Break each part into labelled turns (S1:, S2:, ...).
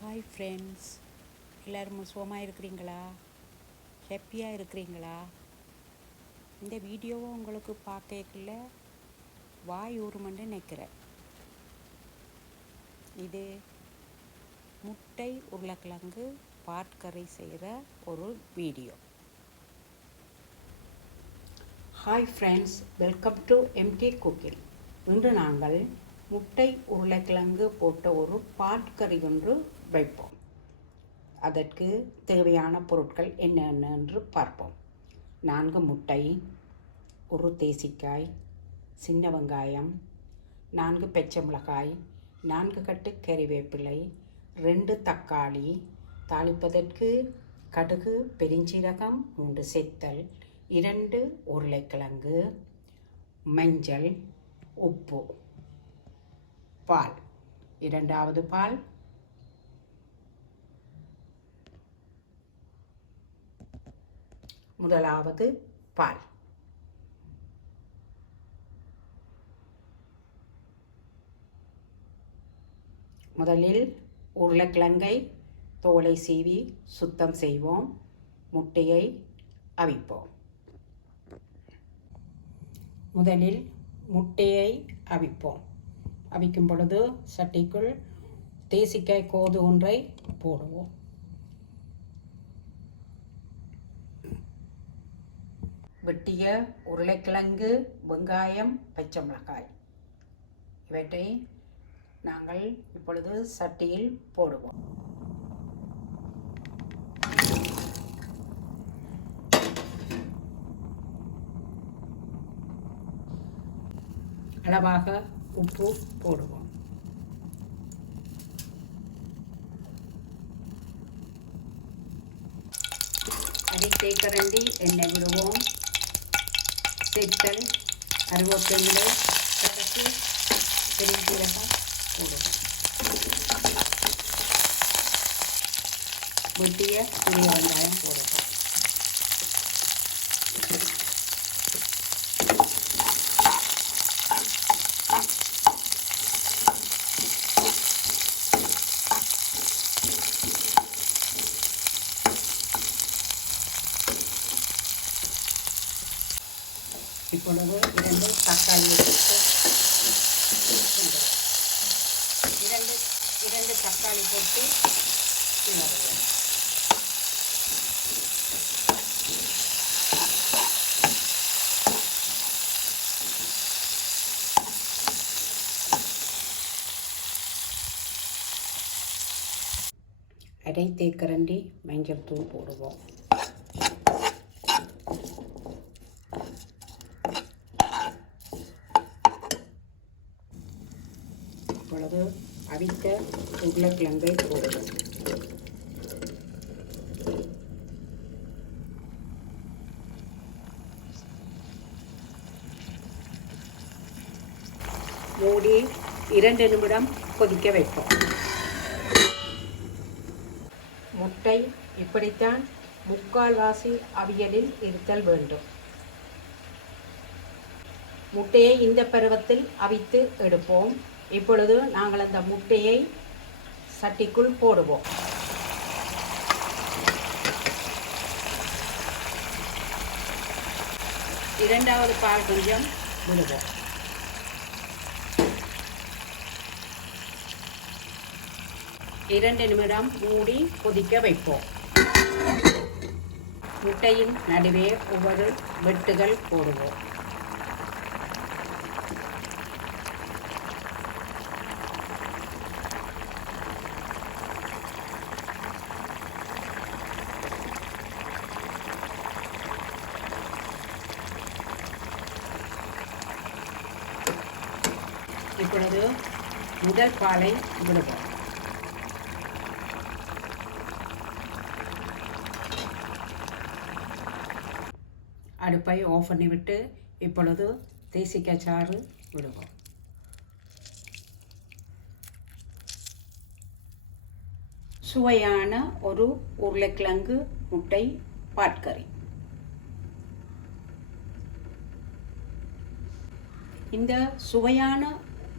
S1: Hi friends எல்லோரும் சுகமாக இருக்கிறீங்களா? ஹாப்பியாக இருக்கிறீங்களா? இந்த வீடியோவை உங்களுக்கு பார்க்கல வாய் ஊறுமன்னு நினைக்கிறேன். இது முட்டை உருளைக்கிழங்கு பாட்கரை செய்கிற ஒரு video. Hi friends welcome to M T cooking இன்று நாங்கள் முட்டை உருளைக்கிழங்கு போட்ட ஒரு பாட்கறி ஒன்று வைப்போம். அதற்கு தேவையான பொருட்கள் என்னென்ன என்று பார்ப்போம். நான்கு முட்டை ஒரு தேசிக்காய் சின்ன வெங்காயம் நான்கு பச்சை மிளகாய் நான்கு கட்டு கறிவேப்பிலை ரெண்டு தக்காளி தாளிப்பதற்கு கடுகு பெருஞ்சீரகம் மூன்று செத்தல் இரண்டு உருளைக்கிழங்கு மஞ்சள் உப்பு. பால். இரண்டாவது பால். முதலாவது பால். முதலில் உருளைக்கிழங்கை தோலை சீவி சுத்தம் செய்வோம். முட்டையை அவிப்போம். முதலில் முட்டையை அவிப்போம். அவிக்கும் பொழுது சட்டிக்குள் தேசிக்காய் கோது ஒன்றை போடுவோம். வெட்டிய உருளைக்கிழங்கு வெங்காயம் பச்சை மிளகாய். இவற்றை நாங்கள் இப்பொழுது சட்டியில் போடுவோம். அளவாக உப்பு போடுவோம் அரை தேக்கரண்டி எண்ணெய் விடுவோம் செத்தல் கருவேப்பிலை கலக்கி பெருஞ்சீரகம் போடுவோம் வெட்டிய சிறிய போடுவோம் இப்பொழுது இரண்டு தக்காளி போட்டு இரண்டு இரண்டு தக்காளி போட்டு கிளறுவோம் அரை தேக்கரண்டி மஞ்சள் தூள் போடுவோம். இப்பொழுது அவித்த உருளைக்கிழங்கை போடுவோம். மூடி இரண்டு நிமிடம் கொதிக்க வைப்போம். முட்டை இப்படித்தான் முக்கால்வாசி அவியலில் இருத்தல் வேண்டும். முட்டையை இந்த பருவத்தில் அவித்து எடுப்போம். இப்பொழுது நாங்கள் அந்த முட்டையை சட்டிக்குள் போடுவோம். இரண்டாவது பால் கொஞ்சம் விடுவோம். இரண்டு நிமிடம் மூடி கொதிக்க வைப்போம். முட்டையின் நடுவே ஒவ்வொரு வெட்டுகள் போடுவோம். இப்பொழுது முதல் பாலை விடுவோம். அடுப்பை ஆஃப் பண்ணிவிட்டு இப்பொழுது தேசிக்காய் சாறு விடுவோம். சுவையான ஒரு உருளைக்கிழங்கு முட்டை பாட்கறி. இந்த சுவையான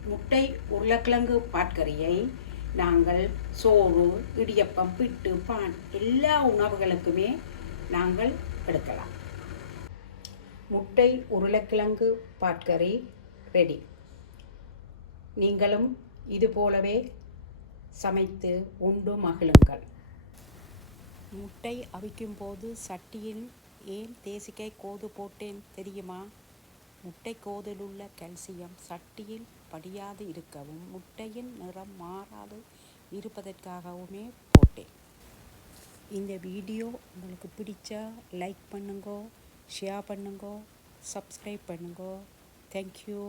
S1: முட்டை உருளைக்கிழங்கு பாட்கறியை நாங்கள் சோறு இடியப்பம் பிட்டு பான் எல்லா உணவுகளுக்குமே நாங்கள் எடுக்கலாம். முட்டை உருளைக்கிழங்கு பாட்கறி ரெடி நீங்களும் இது போலவே சமைத்து உண்டு மகிழுங்கள்.
S2: முட்டை அவிக்கும் போது சட்டியில் ஏன் தேசிக்கை கோது போட்டேன் தெரியுமா? முட்டைக்கோதிலுள்ள கல்சியம் கால்சியம் சட்டியில் படியாது இருக்கவும் முட்டையின் நிறம் மாறாது இருப்பதற்காகவுமே போட்டேன். இந்த வீடியோ உங்களுக்கு பிடிச்சா லைக் பண்ணுங்க ஷேர் பண்ணுங்க சப்ஸ்கிரைப் பண்ணுங்க. தேங்க்யூ